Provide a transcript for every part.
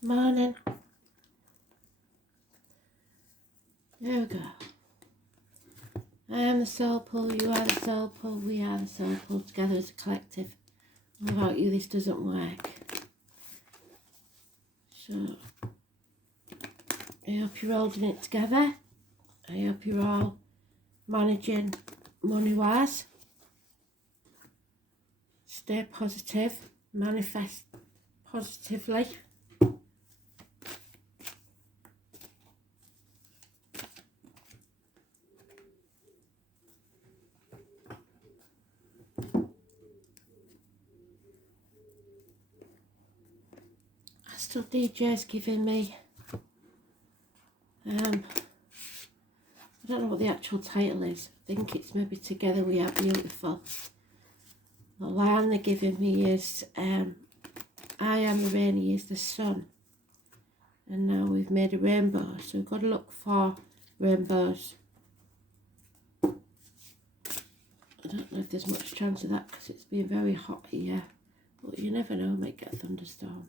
Morning. There we go. I am the soul pool, you are the soul pool, we are the soul pool, together as a collective. Without you, this doesn't work. So, I hope you're holding it together. I hope you're all managing money-wise. Stay positive, manifest positively. Still DJ's giving me, I don't know what the actual title is. I think it's maybe Together We Are Beautiful. The line they're giving me is, I am the rain, he is the sun. And now we've made a rainbow, so we've got to look for rainbows. I don't know if there's much chance of that because it's been very hot here. But you never know, might get a thunderstorm.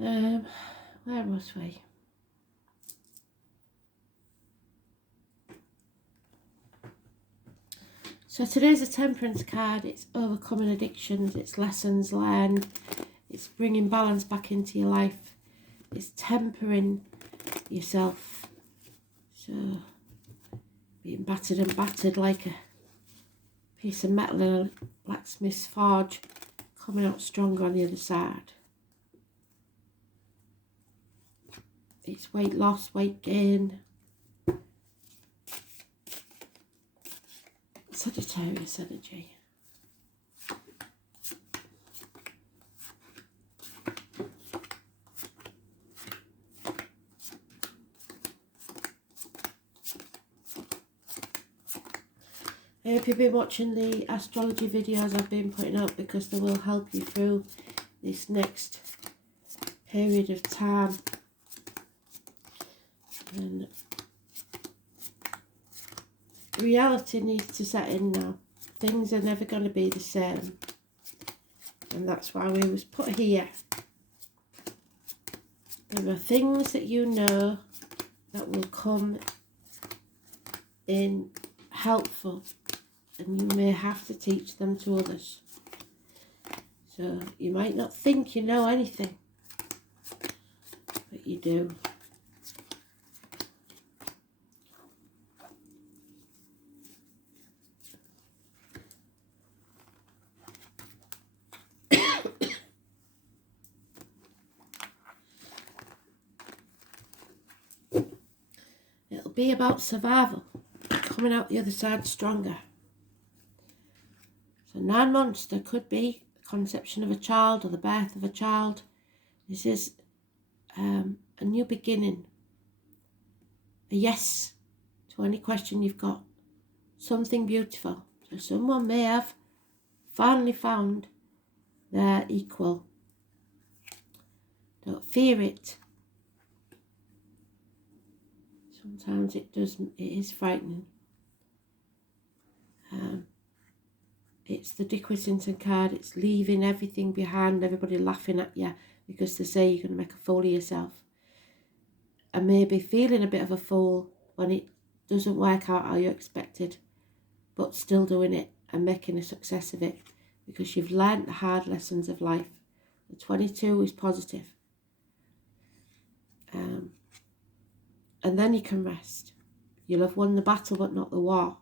Where was we? So today's a temperance card. It's overcoming addictions, it's lessons learned, it's bringing balance back into your life, it's tempering yourself. So being battered and battered like a piece of metal in a blacksmith's forge, coming out stronger on the other side. It's weight loss, weight gain. Sagittarius energy. I hope you've been watching the astrology videos I've been putting out because they will help you through this next period of time. And reality needs to set in now. Things are never going to be the same. And that's why we was put here. There are things that you know that will come in helpful. And you may have to teach them to others. So you might not think you know anything. But you do. It'll be about survival, coming out the other side stronger. So 9 months, there could be the conception of a child or the birth of a child. This is a new beginning, a yes to any question you've got, something beautiful. So someone may have finally found their equal. Don't fear it. Sometimes it is frightening. It's the Dick Whittington card. It's leaving everything behind, everybody laughing at you because they say you're going to make a fool of yourself. And maybe feeling a bit of a fool when it doesn't work out how you expected, but still doing it and making a success of it because you've learnt the hard lessons of life. The 22 is positive. And then you can rest. You'll have won the battle but not the war.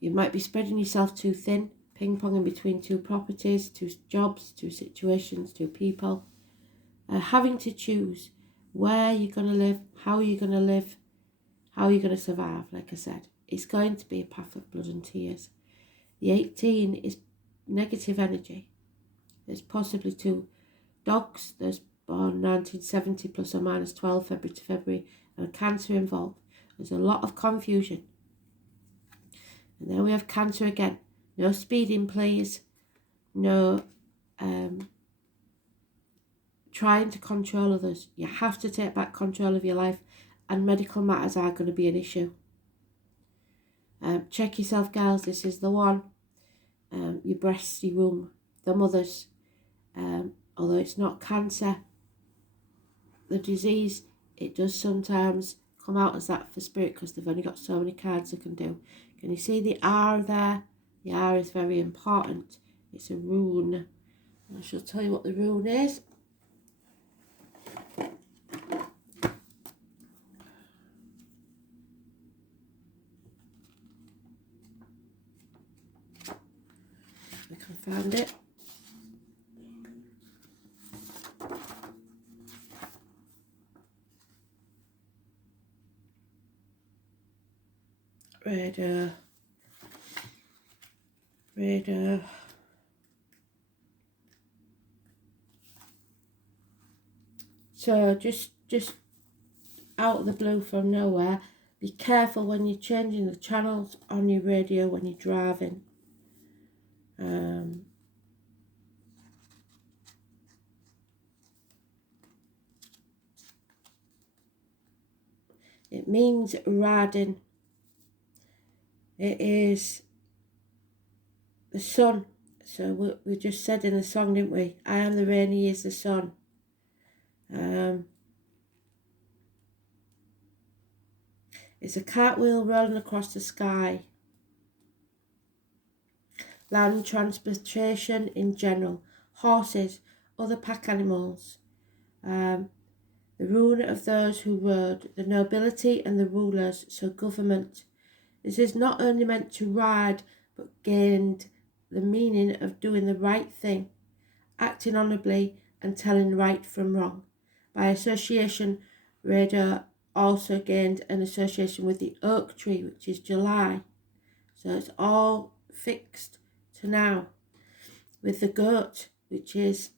You might be spreading yourself too thin, ping-ponging between 2 properties, 2 jobs, 2 situations, 2 people. Having to choose where you're going to live, how you're going to live, how you're going to survive, like I said. It's going to be a path of blood and tears. The 18 is negative energy. There's possibly 2 dogs. There's born 1970 plus or minus 12 February to February and Cancer involved. There's a lot of confusion. And then we have Cancer again. No speeding, please. No trying to control others. You have to take back control of your life, and medical matters are going to be an issue. Check yourself, girls. This is the one. your breast, your womb, the mothers. Although it's not cancer, the disease, it does sometimes come out as that for spirit because they've only got so many cards they can do. Can you see the R there? The R is very important. It's a rune. I shall tell you what the rune is. I can find it. Radar. So just out of the blue from nowhere, be careful when you're changing the channels on your radio when you're driving. It means riding. It is the sun. So we just said in the song, didn't we? I am the rain, he is the sun. It's a cartwheel rolling across the sky. Land transportation in general. Horses, other pack animals. The rune of those who rode, the nobility and the rulers, so government. This is not only meant to ride, but gained the meaning of doing the right thing, acting honourably and telling right from wrong. By association, radar also gained an association with the oak tree, which is July. So it's all fixed to now. With the goat, which is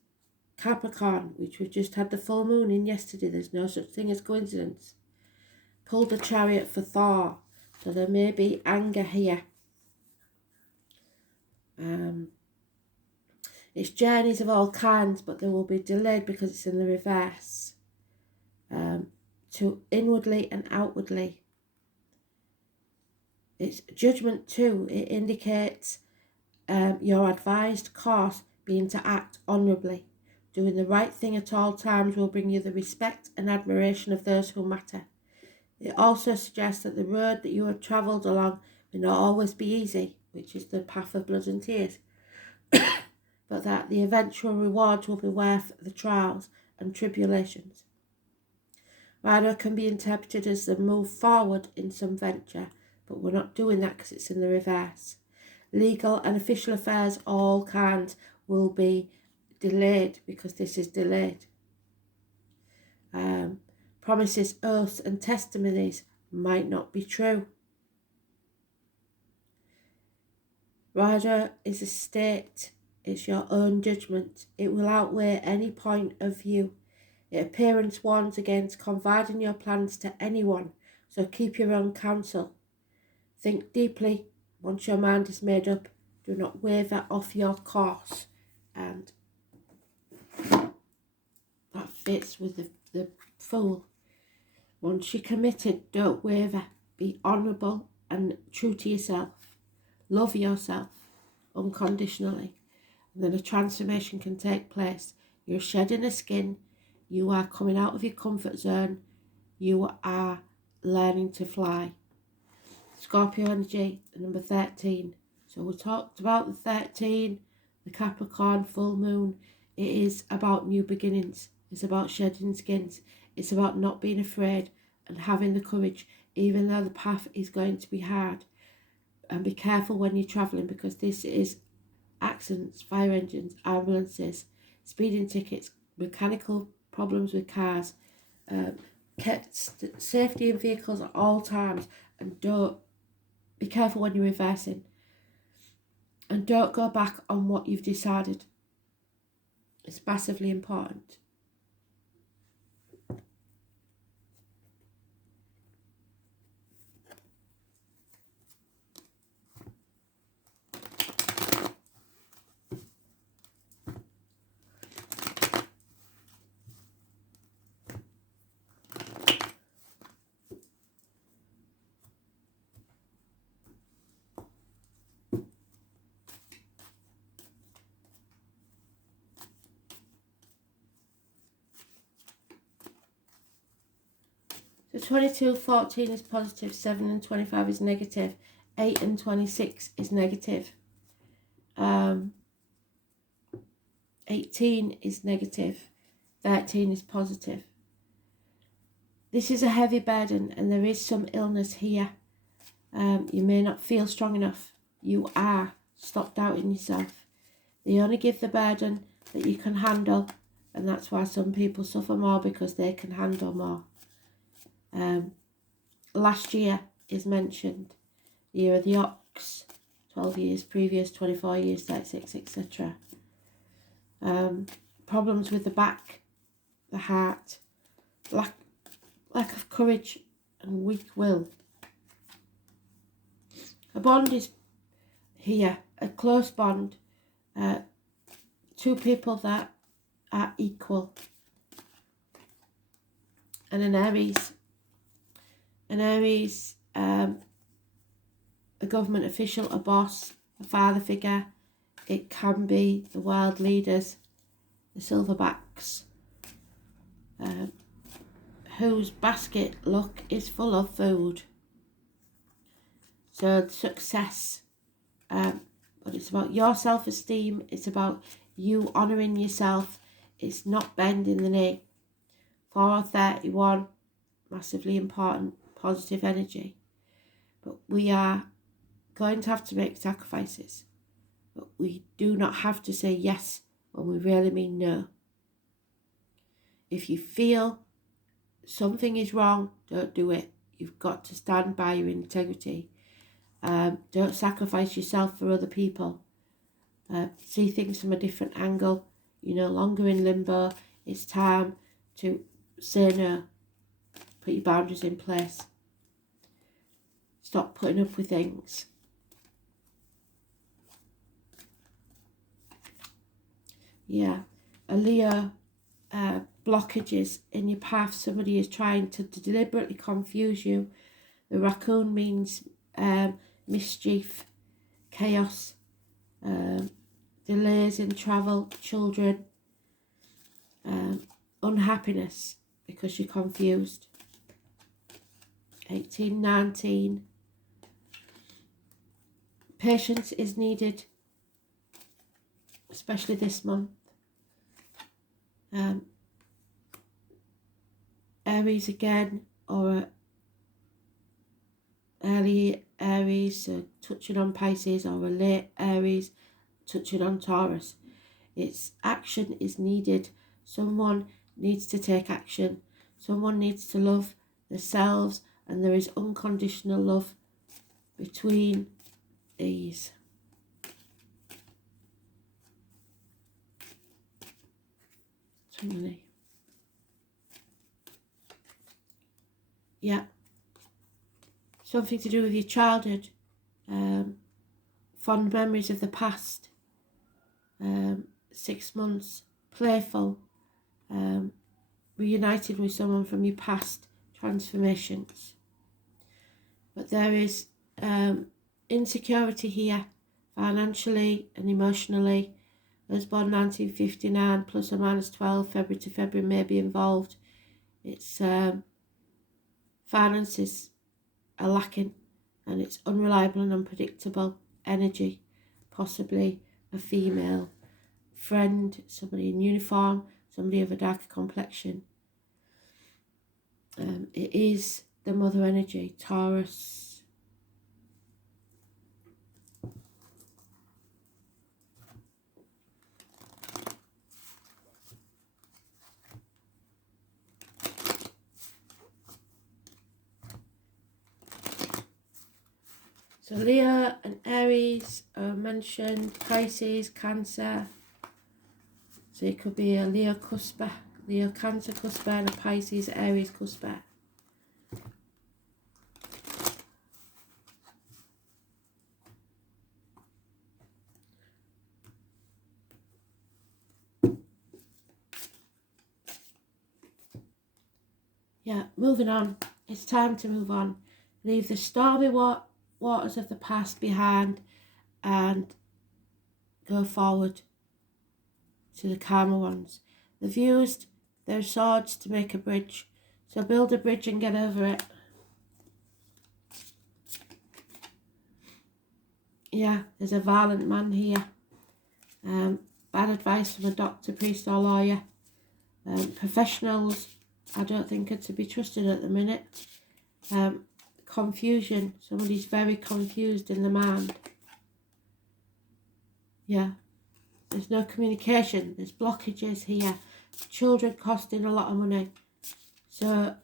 Capricorn, which we've just had the full moon in yesterday. There's no such thing as coincidence. Pulled the chariot for Thor. So there may be anger here. It's journeys of all kinds, but they will be delayed because it's in the reverse. To inwardly and outwardly. It's judgment too. It indicates your advised course being to act honourably. Doing the right thing at all times will bring you the respect and admiration of those who matter. It also suggests that the road that you have travelled along may not always be easy, which is the path of blood and tears, but that the eventual rewards will be worth the trials and tribulations. Rider can be interpreted as the move forward in some venture, but we're not doing that because it's in the reverse. Legal and official affairs, all kinds, will be delayed because this is delayed. Promises, oaths and testimonies might not be true. Rider is a state. It's your own judgment. It will outweigh any point of view. It appearance warns against confiding your plans to anyone, so keep your own counsel. Think deeply. Once your mind is made up, do not waver off your course. And that fits with the Fool. Once you're committed, don't waver. Be honourable and true to yourself. Love yourself unconditionally. And then a transformation can take place. You're shedding a skin. You are coming out of your comfort zone. You are learning to fly. Scorpio energy, number 13. So we talked about the 13, the Capricorn full moon. It is about new beginnings. It's about shedding skins. It's about not being afraid and having the courage, even though the path is going to be hard. And be careful when you're travelling, because this is accidents, fire engines, ambulances, speeding tickets, mechanical problems with cars, safety in vehicles at all times, and don't be careful when you're reversing, and don't go back on what you've decided. It's massively important. So 22, 14 is positive, 7 and 25 is negative, 8 and 26 is negative, 18 is negative, 13 is positive. This is a heavy burden and there is some illness here. You may not feel strong enough. You are. Stop doubting yourself. They only give the burden that you can handle, and that's why some people suffer more, because they can handle more. Last year is mentioned. Year of the ox, 12 years previous, 24 years, 36, etc. Problems with the back, the heart, lack of courage and weak will. A bond is here, a close bond, two people that are equal. And an Aries, a government official, a boss, a father figure. It can be the world leaders, the silverbacks, whose basket, look, is full of food. So success, but it's about your self-esteem. It's about you honouring yourself. It's not bending the knee. 431, massively important, positive energy. But we are going to have to make sacrifices. But we do not have to say yes when we really mean no. If you feel something is wrong, don't do it. You've got to stand by your integrity. Don't sacrifice yourself for other people. See things from a different angle. You're no longer in limbo. It's time to say no. Put your boundaries in place. Stop putting up with things. Yeah, a Leo, blockages in your path. Somebody is trying to deliberately confuse you. The raccoon means mischief, chaos, delays in travel, children, unhappiness because you're confused. 18, 19. Patience is needed, especially this month. Aries again, or early Aries, touching on Pisces, or a late Aries, touching on Taurus. It's action is needed. Someone needs to take action. Someone needs to love themselves, and there is unconditional love between these. Really. Yeah. Something to do with your childhood. Fond memories of the past. 6 months. Playful. Reunited with someone from your past. Transformations. But there is insecurity here, financially and emotionally. Those born 1959, plus or minus 12, February to February may be involved. It's finances are lacking, and it's unreliable and unpredictable energy. Possibly a female friend, somebody in uniform, somebody of a darker complexion. It is the mother energy, Taurus. So Leo and Aries are mentioned, Pisces, Cancer. So it could be a Leo cusper, Leo Cancer cusper, and a Pisces Aries cusper. Yeah, moving on. It's time to move on. Leave the stormy waters of the past behind and go forward to the calmer ones. They've used their swords to make a bridge. So build a bridge and get over it. Yeah, there's a violent man here. Bad advice from a doctor, priest or lawyer. Professionals, I don't think are to be trusted at the minute. Confusion, somebody's very confused in the mind. Yeah, there's no communication, there's blockages here. Children costing a lot of money. So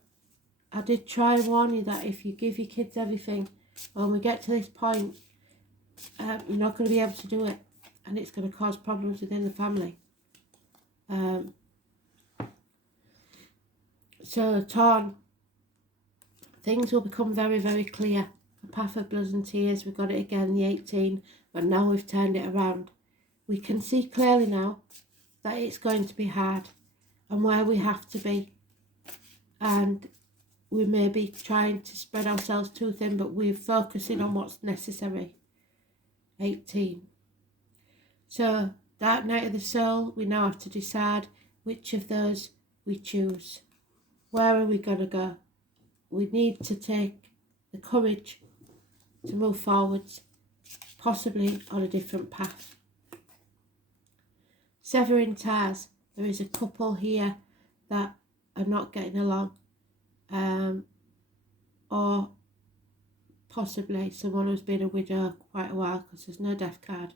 I did try and warn you that if you give your kids everything, when we get to this point, you're not going to be able to do it, and it's going to cause problems within the family. So torn, things will become very, very clear. The path of blood and tears, we've got it again, the 18, but now we've turned it around. We can see clearly now that it's going to be hard and where we have to be. And we may be trying to spread ourselves too thin, but we're focusing on what's necessary. 18. So, dark night of the soul, we now have to decide which of those we choose. Where are we going to go? We need to take the courage to move forwards, possibly on a different path. Severing ties. There is a couple here that are not getting along, or possibly someone who's been a widow quite a while, because there's no death card.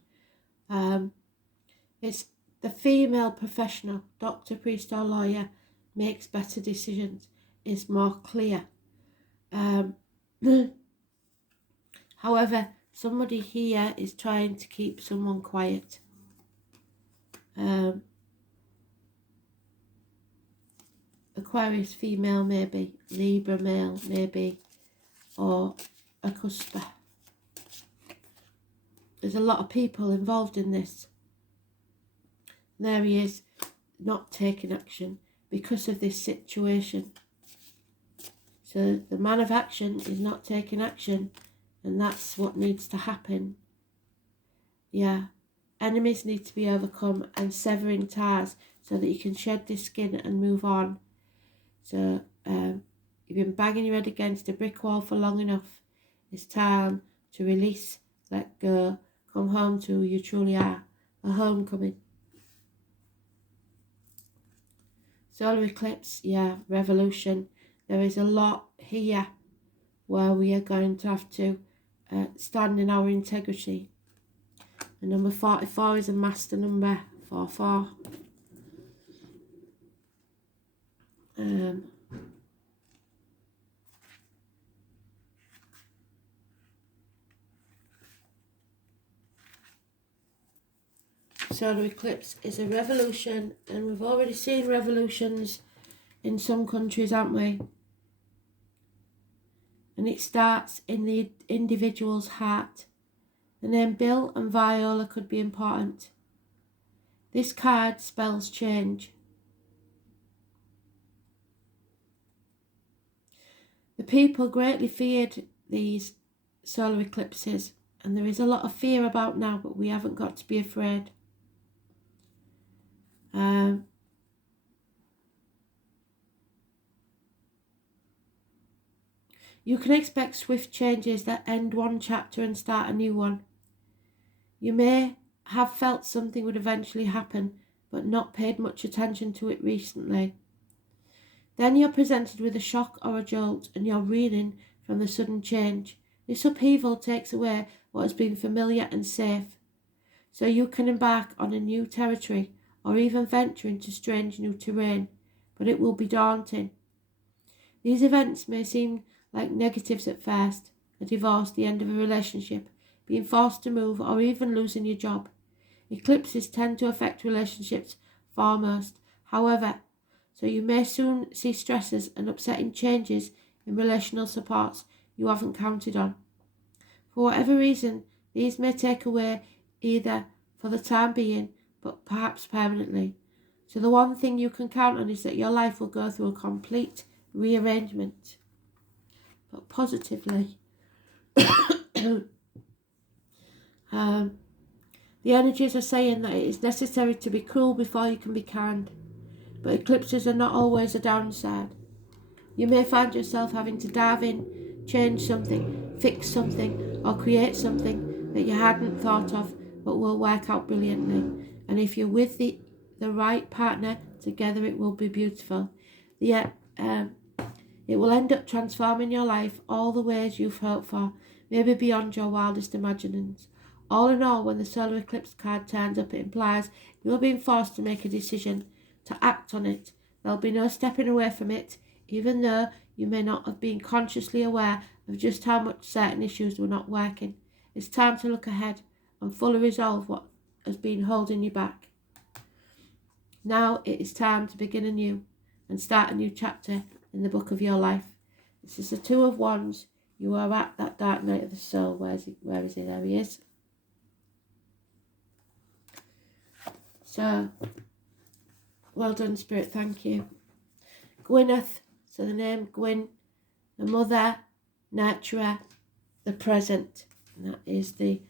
It's the female professional, doctor, priest or lawyer, makes better decisions, is more clear. However, somebody here is trying to keep someone quiet. Aquarius female maybe, Libra male maybe, or a cusper. There's a lot of people involved in this. And there he is, not taking action because of this situation. So the man of action is not taking action, and that's what needs to happen. Yeah. Enemies need to be overcome, and severing ties so that you can shed this skin and move on. So you've been banging your head against a brick wall for long enough. It's time to release, let go, come home to who you truly are. A homecoming. Solar eclipse, yeah, revolution. There is a lot here where we are going to have to stand in our integrity. And number 44 is a master number, 44. Solar eclipse is a revolution, and we've already seen revolutions in some countries, haven't we? And it starts in the individual's heart. The name Bill and Viola could be important. This card spells change. The people greatly feared these solar eclipses, and there is a lot of fear about now, but we haven't got to be afraid. You can expect swift changes that end one chapter and start a new one. You may have felt something would eventually happen, but not paid much attention to it recently. Then you're presented with a shock or a jolt, and you're reeling from the sudden change. This upheaval takes away what has been familiar and safe, so you can embark on a new territory or even venture into strange new terrain, but it will be daunting. These events may seem like negatives at first: a divorce, the end of a relationship, being forced to move, or even losing your job. Eclipses tend to affect relationships foremost, however, so you may soon see stresses and upsetting changes in relational supports you haven't counted on. For whatever reason, these may take away either for the time being, but perhaps permanently. So the one thing you can count on is that your life will go through a complete rearrangement. But positively, the energies are saying that it is necessary to be cruel before you can be kind, but eclipses are not always a downside. You may find yourself having to dive in, change something, fix something, or create something that you hadn't thought of but will work out brilliantly. And if you're with the right partner, together it will be beautiful. Yet, it will end up transforming your life all the ways you've hoped for, maybe beyond your wildest imaginings. All in all, when the solar eclipse card turns up, it implies you're being forced to make a decision, to act on it. There'll be no stepping away from it, even though you may not have been consciously aware of just how much certain issues were not working. It's time to look ahead and fully resolve what has been holding you back. Now it is time to begin anew and start a new chapter in the book of your life. This is the Two of Wands. You are at that dark night of the soul. Where is he? There he is. So, well done, Spirit. Thank you. Gwyneth. So the name Gwyn, the mother, nurturer, the present. And that is the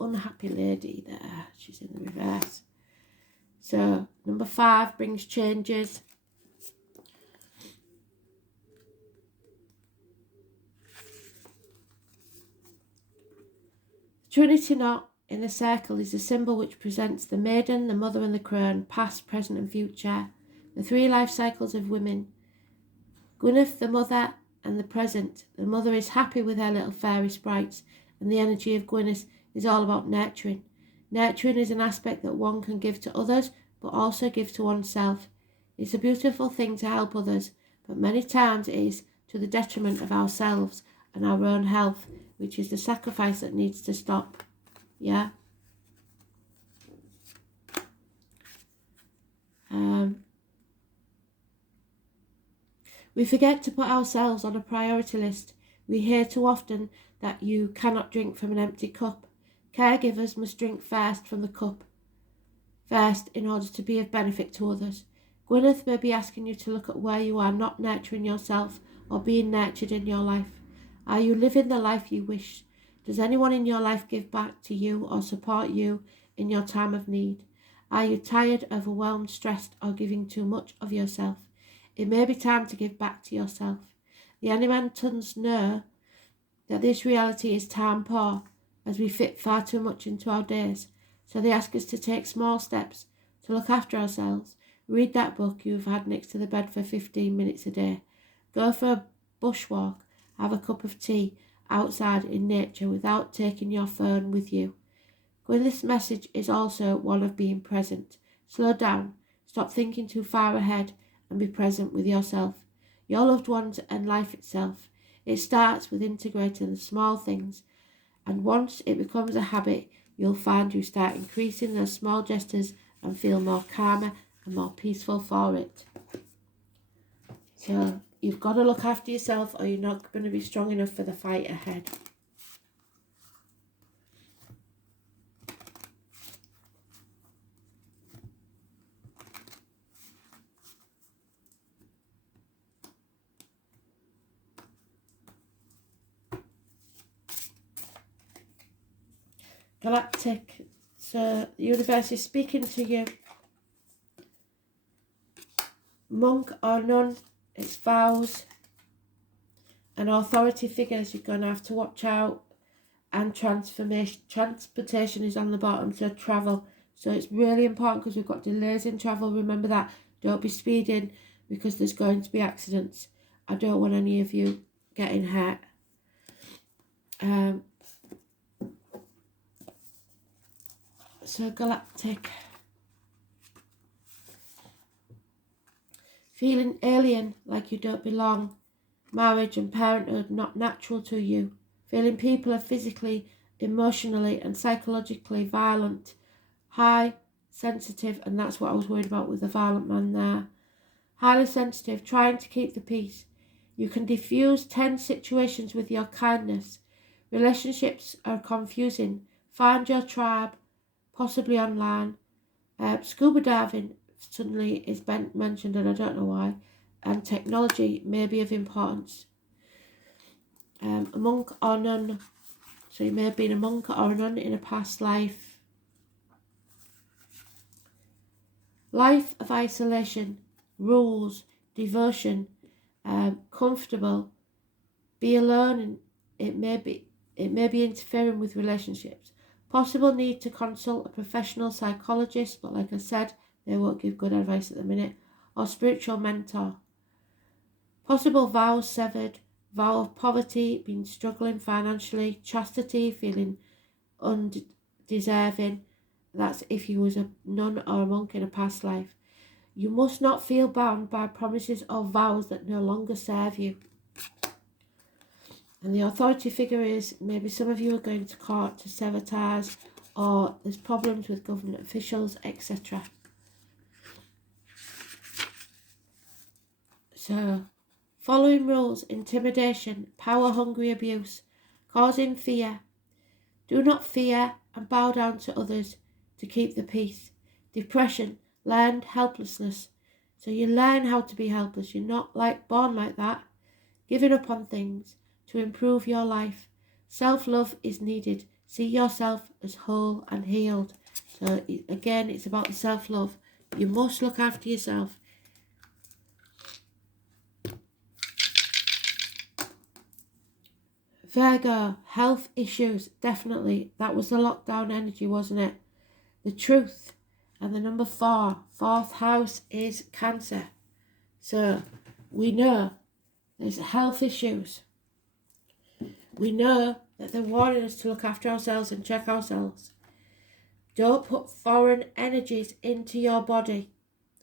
unhappy lady there. She's in the reverse. So, number 5 brings changes. Trinity knot in the circle is a symbol which presents the maiden, the mother and the crone, past, present and future, the 3 life cycles of women. Gwyneth, the mother and the present. The mother is happy with her little fairy sprites, and the energy of Gwyneth is all about nurturing. Nurturing is an aspect that one can give to others, but also give to oneself. It's a beautiful thing to help others, but many times it is to the detriment of ourselves and our own health, which is the sacrifice that needs to stop. Yeah? We forget to put ourselves on a priority list. We hear too often that you cannot drink from an empty cup. Caregivers must drink first from the cup first in order to be of benefit to others. Gwyneth may be asking you to look at where you are not nurturing yourself or being nurtured in your life. Are you living the life you wish? Does anyone in your life give back to you or support you in your time of need? Are you tired, overwhelmed, stressed, or giving too much of yourself? It may be time to give back to yourself. The Animantons know that this reality is time poor, as we fit far too much into our days. So they ask us to take small steps to look after ourselves. Read that book you've had next to the bed for 15 minutes a day. Go for a bushwalk. Have a cup of tea outside in nature without taking your phone with you. Gwyneth's message is also one of being present. Slow down. Stop thinking too far ahead and be present with yourself, your loved ones and life itself. It starts with integrating the small things, and once it becomes a habit, you'll find you start increasing those small gestures and feel more calmer and more peaceful for it. So you've got to look after yourself or you're not going to be strong enough for the fight ahead. Galactic. So the universe is speaking to you. Monk or nun, it's vows and authority figures. You're going to have to watch out. And transportation is on the bottom, so travel. So it's really important because we've got delays in travel. Remember that. Don't be speeding because there's going to be accidents. I don't want any of you getting hurt. So galactic. Feeling alien, like you don't belong. Marriage and parenthood not natural to you. Feeling people are physically, emotionally and psychologically violent. High, sensitive, and that's what I was worried about with the violent man there. Highly sensitive, trying to keep the peace. You can diffuse tense situations with your kindness. Relationships are confusing. Find your tribe, possibly online. Scuba diving suddenly is mentioned and I don't know why. And technology may be of importance. A monk or nun. So you may have been a monk or a nun in a past life. Life of isolation, rules, devotion, comfortable, be alone, and it may be interfering with relationships. Possible need to consult a professional psychologist, but like I said, they won't give good advice at the minute, or spiritual mentor. Possible vows severed, vow of poverty, been struggling financially, chastity, feeling undeserving. That's if you was a nun or a monk in a past life. You must not feel bound by promises or vows that no longer serve you. And the authority figure is maybe some of you are going to court to sever ties, or there's problems with government officials, etc. So, following rules, intimidation, power-hungry abuse, causing fear. Do not fear and bow down to others to keep the peace. Depression, learned helplessness. So you learn how to be helpless. You're not born like that. Giving up on things to improve your life. Self-love is needed. See yourself as whole and healed. So again, it's about the self-love. You must look after yourself. Virgo, health issues, definitely. That was the lockdown energy, wasn't it? The truth. And the number 4, fourth house is Cancer. So we know there's health issues. We know that they're warning us to look after ourselves and check ourselves. Don't put foreign energies into your body,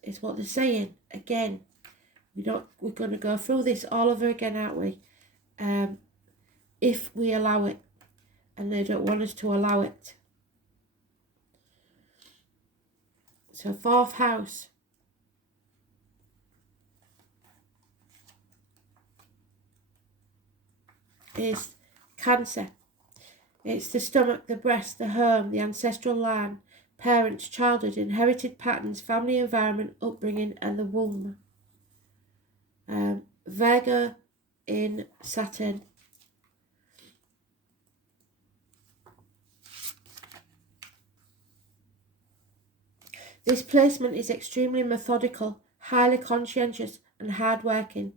is what they're saying. Again, we're going to go through this all over again, aren't we? If we allow it, and they don't want us to allow it. So 4th house. Is Cancer. It's the stomach, the breast, the home, the ancestral line, parents, childhood, inherited patterns, family environment, upbringing, and the womb. Virgo in Saturn. This placement is extremely methodical, highly conscientious, and hard-working.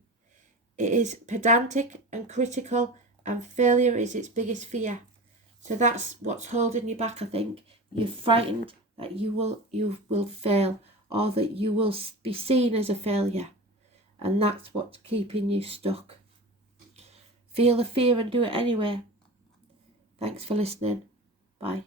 It is pedantic and critical, and failure is its biggest fear. So that's what's holding you back, I think. You're frightened that you will fail, or that you will be seen as a failure. And that's what's keeping you stuck. Feel the fear and do it anyway. Thanks for listening. Bye.